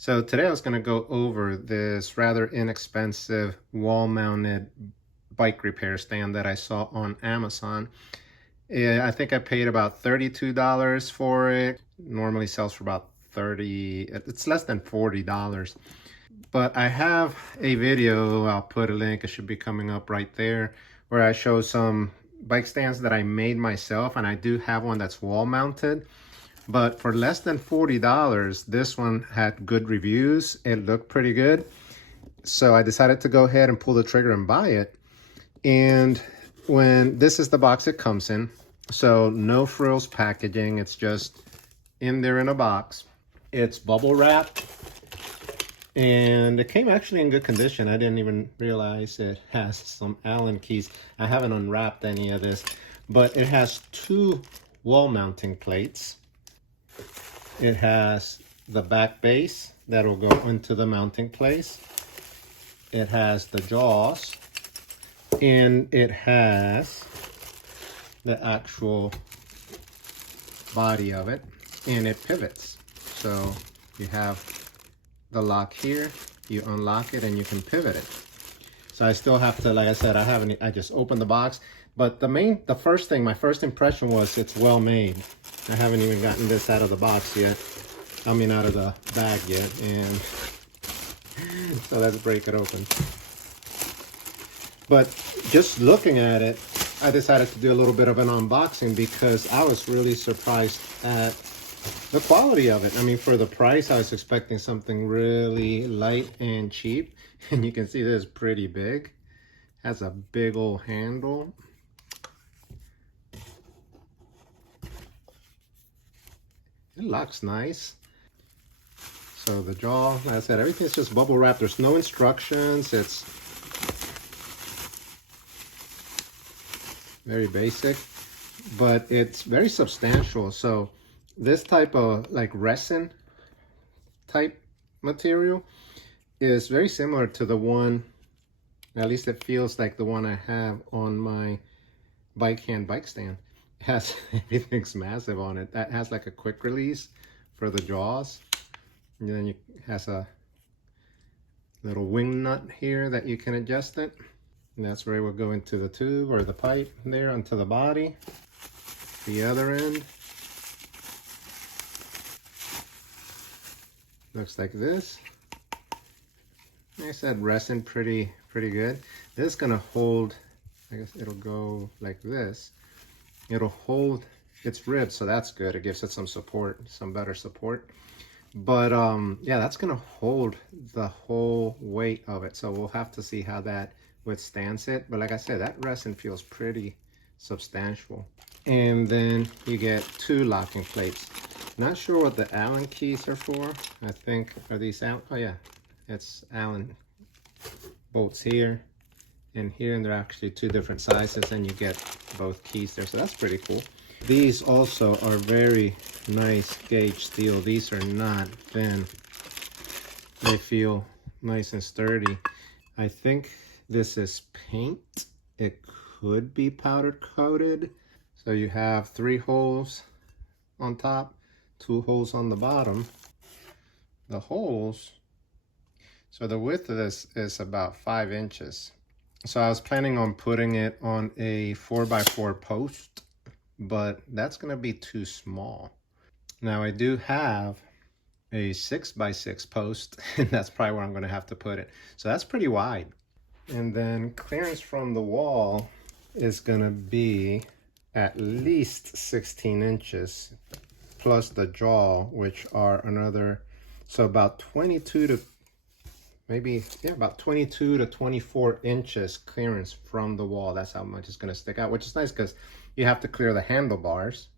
So today I was going to go over this rather inexpensive wall-mounted bike repair stand that I saw on Amazon. I think I paid about $32 for it. Normally sells for about 30, it's less than $40. But I have a video, I'll put a link, it should be coming up right there, where I show some bike stands that I made myself, and I do have one that's wall mounted. But for less than $40, this one had good reviews. It looked pretty good. So I decided to go ahead and pull the trigger and buy it. And when this is the box it comes in, so no frills packaging, it's just in there in a box. It's bubble wrapped and it came actually in good condition. I didn't even realize it has some Allen keys. I haven't unwrapped any of this, but it has two wall mounting plates. It has the back base that will go into the mounting place. It has the jaws, and it has the actual body of it, and it pivots. So you have the lock here, you unlock it, and you can pivot it. So I still have to, like I said, I just opened the box, but my first impression was it's well made. I haven't even gotten this out of the box yet. I mean, out of the bag yet. And so let's break it open. But just looking at it, I decided to do a little bit of an unboxing because I was really surprised at the quality of it. I mean, for the price, I was expecting something really light and cheap. And you can see this is pretty big. Has a big old handle. It looks nice. So the jaw, like I said, everything's just bubble wrapped. There's no instructions. It's very basic, but it's very substantial. So this type of like resin type material is very similar to the one, at least it feels like the one I have on my bike stand. It has, everything's massive on it. That has like a quick release for the jaws. And then it has a little wing nut here that you can adjust it. And that's where it will go into the tube or the pipe there onto the body. The other end looks like this. Like I said, resin pretty good. This is gonna hold, I guess it'll go like this. It'll hold its ribs, so that's good. It gives it some support, some better support. But yeah, that's gonna hold the whole weight of it. So we'll have to see how that withstands it. But like I said, that resin feels pretty substantial. And then you get two locking plates. Not sure what the Allen keys are for. I think, are these Allen? Oh yeah, it's Allen bolts here and here, and they're actually two different sizes, and you get both keys there. So that's pretty cool. These also are very nice gauge steel. These are not thin. They feel nice and sturdy. I think this is paint. It could be powder coated. So you have 3 holes on top, 2 holes on the bottom. The holes, so the width of this is about 5 inches. So I was planning on putting it on a 4x4 post, but that's gonna be too small. Now I do have a 6x6 post, and that's probably where I'm gonna have to put it. So that's pretty wide. And then clearance from the wall is gonna be at least 16 inches, plus the jaw, which are another, so about 22 to maybe, yeah, about 22 to 24 inches clearance from the wall. That's how much it's gonna stick out, which is nice because you have to clear the handlebars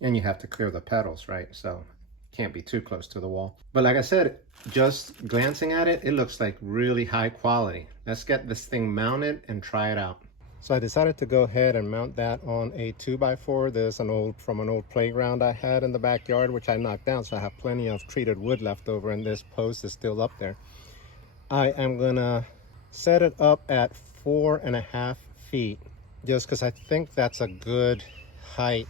and you have to clear the pedals, right? So can't be too close to the wall. But like I said, just glancing at it, it looks like really high quality. Let's get this thing mounted and try it out. So I decided to go ahead and mount that on a 2x4. This is from an old playground I had in the backyard, which I knocked down. So I have plenty of treated wood left over, and this post is still up there. I am gonna set it up at 4.5 feet, just because I think that's a good height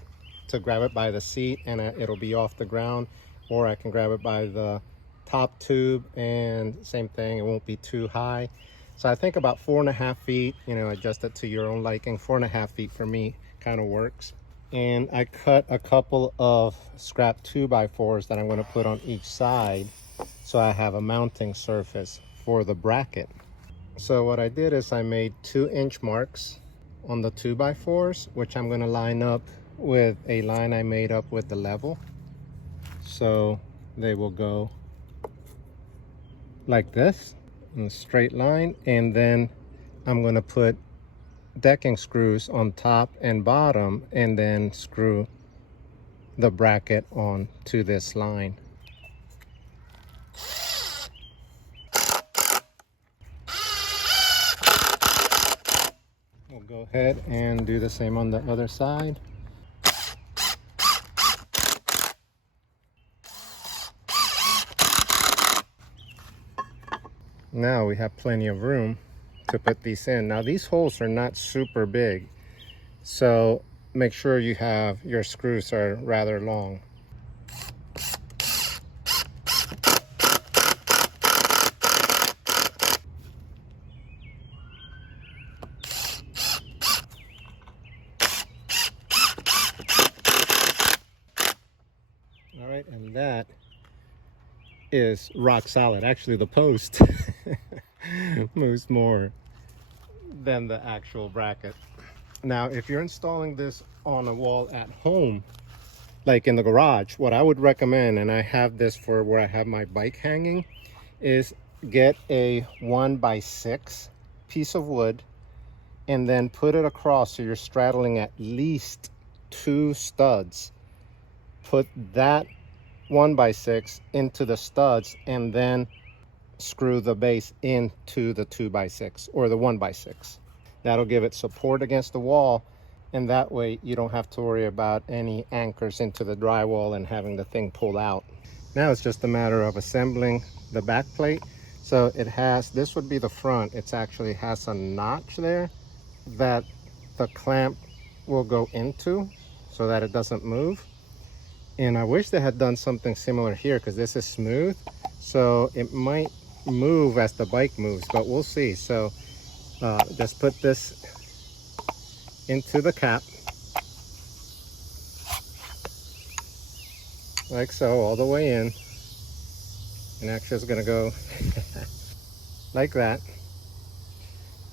to grab it by the seat, and it'll be off the ground, or I can grab it by the top tube, and same thing, it won't be too high. So I think about 4.5 feet, you know, adjust it to your own liking. 4.5 feet for me kind of works. And I cut a couple of scrap 2x4s that I'm going to put on each side, so I have a mounting surface for the bracket. So what I did is I made 2-inch marks on the 2x4s, which I'm going to line up with a line I made up with the level. So they will go like this in a straight line, and then I'm going to put decking screws on top and bottom, and then screw the bracket on to this line. We'll go ahead and do the same on the other side. Now we have plenty of room to put these in. Now these holes are not super big, so make sure you have your screws are rather long. All right, and that is rock solid. Actually, the post moves more than the actual bracket. Now, if you're installing this on a wall at home, like in the garage, what I would recommend, and I have this for where I have my bike hanging, is get a 1x6 piece of wood and then put it across so you're straddling at least 2 studs. Put that 1x6 into the studs and then screw the base into the 2x6 or the 1x6. That'll give it support against the wall, and that way you don't have to worry about any anchors into the drywall and having the thing pull out. Now it's just a matter of assembling the back plate. So it has, this would be the front, it actually has a notch there that the clamp will go into so that it doesn't move. And I wish they had done something similar here, because this is smooth, so it might move as the bike moves, but we'll see. So just put this into the cap like so, all the way in, and actually it's going to go like that.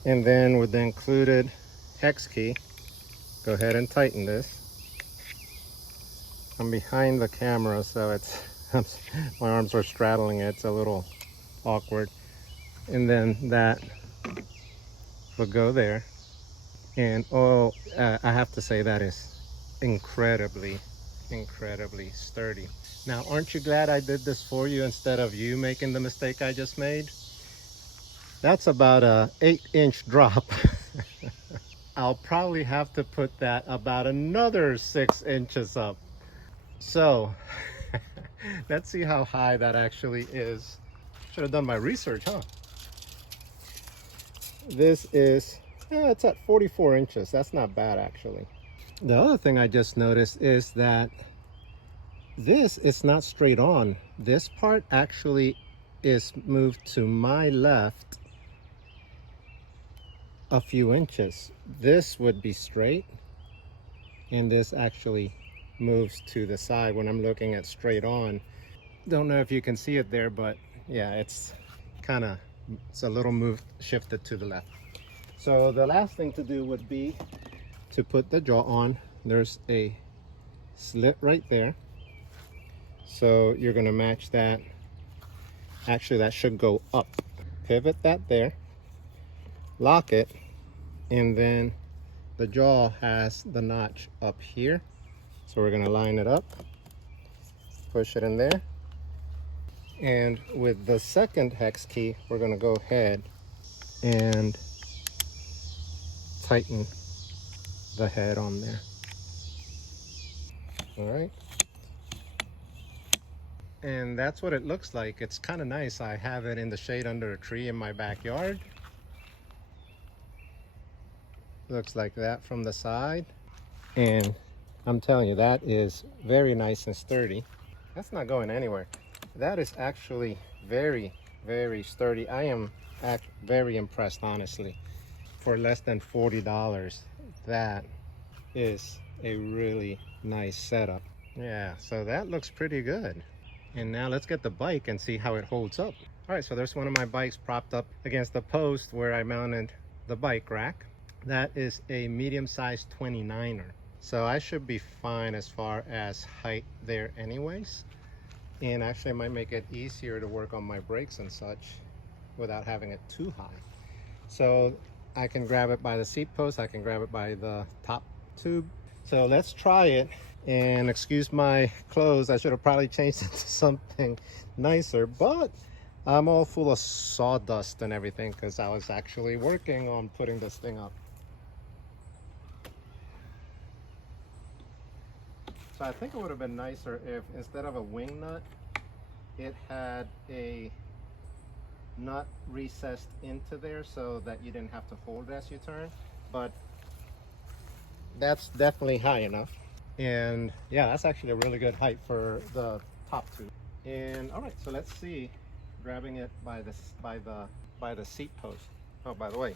And then with the included hex key, go ahead and tighten this. I'm behind the camera, so it's my arms are straddling it. It's a little awkward. And then that will go there. And I have to say that is incredibly sturdy. Now, aren't you glad I did this for you instead of you making the mistake I just made? That's about a 8-inch drop. I'll probably have to put that about another 6 inches up. So let's see how high that actually is. Should have done my research, huh? This is, it's at 44 inches. That's not bad, actually. The other thing I just noticed is that this is not straight on. This part actually is moved to my left a few inches. This would be straight, and this actually moves to the side when I'm looking at straight on. Don't know if you can see it there, but yeah, it's a little moved, shifted to the left. So the last thing to do would be to put the jaw on. There's a slit right there, so you're going to match that. Actually, that should go up. Pivot that there, lock it, and then the jaw has the notch up here. So we're going to line it up, push it in there, and with the second hex key, we're going to go ahead and tighten the head on there. All right. And that's what it looks like. It's kind of nice. I have it in the shade under a tree in my backyard. Looks like that from the side. And I'm telling you, that is very nice and sturdy. That's not going anywhere. that is actually very, very sturdy. I am very impressed, honestly. For less than $40, that is a really nice setup. Yeah, so that looks pretty good. And now let's get the bike and see how it holds up. All right, so there's one of my bikes propped up against the post where I mounted the bike rack. That is a medium-sized 29er. So I should be fine as far as height there anyways. And actually it might make it easier to work on my brakes and such without having it too high. So I can grab it by the seat post, I can grab it by the top tube. So let's try it. And excuse my clothes, I should have probably changed it to something nicer, but I'm all full of sawdust and everything because I was actually working on putting this thing up. So I think it would have been nicer if instead of a wing nut, it had a nut recessed into there so that you didn't have to hold it as you turn, but that's definitely high enough. And yeah, that's actually a really good height for the top tube. And all right, so let's see, grabbing it by the seat post. Oh, by the way,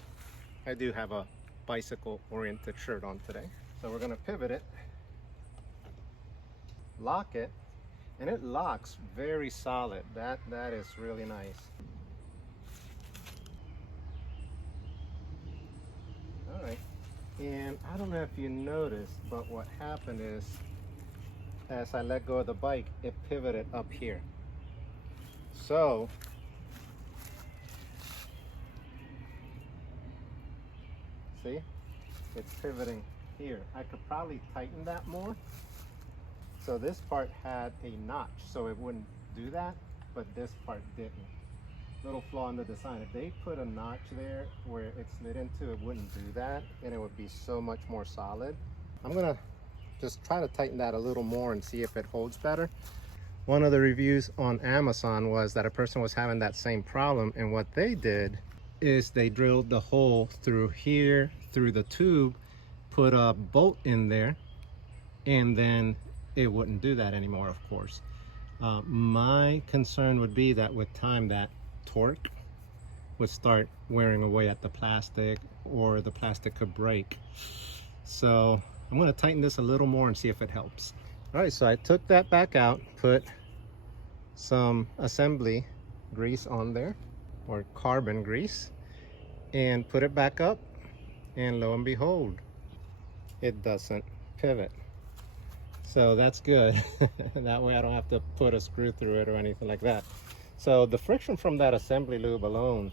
I do have a bicycle oriented shirt on today. So we're gonna pivot it, lock it, and it locks very solid. That is really nice. All right. And I don't know if you noticed, but what happened is as I let go of the bike, it pivoted up here. So see, it's pivoting here. I could probably tighten that more. So this part had a notch, so it wouldn't do that, but this part didn't. Little flaw in the design. If they put a notch there where it slid into, it wouldn't do that, and it would be so much more solid. I'm gonna just try to tighten that a little more and see if it holds better. One of the reviews on Amazon was that a person was having that same problem, and what they did is they drilled the hole through here, through the tube, put a bolt in there, and then it wouldn't do that anymore, of course. My concern would be that with time that torque would start wearing away at the plastic, or the plastic could break. So I'm going to tighten this a little more and see if it helps. All right, so I took that back out, put some assembly grease on there, or carbon grease, and put it back up, and lo and behold, it doesn't pivot. So that's good. That way I don't have to put a screw through it or anything like that. So the friction from that assembly lube alone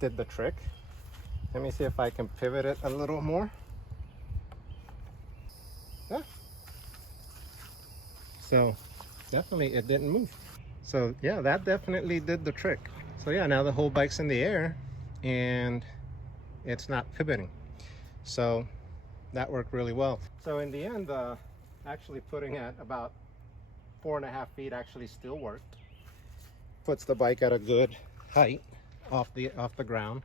did the trick. Let me see if I can pivot it a little more. Yeah. So definitely it didn't move. So yeah, that definitely did the trick. So yeah, now the whole bike's in the air and it's not pivoting. So that worked really well. So in the end, actually putting at about 4.5 feet actually still worked. Puts the bike at a good height off the ground,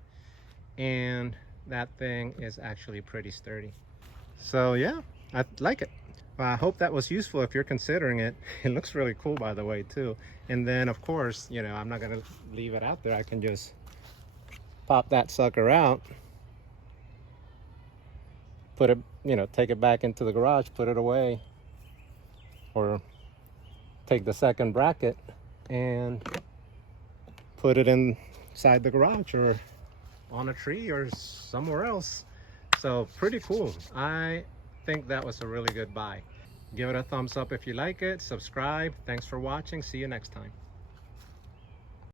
and that thing is actually pretty sturdy. So yeah, I like it. I hope that was useful if you're considering it. It looks really cool, by the way, too. And then of course, you know, I'm not gonna leave it out there. I can just pop that sucker out, put it, you know, take it back into the garage, put it away, or take the second bracket and put it inside the garage or on a tree or somewhere else. So pretty cool. I think that was a really good buy. Give it a thumbs up if you like it, subscribe. Thanks for watching. See you next time.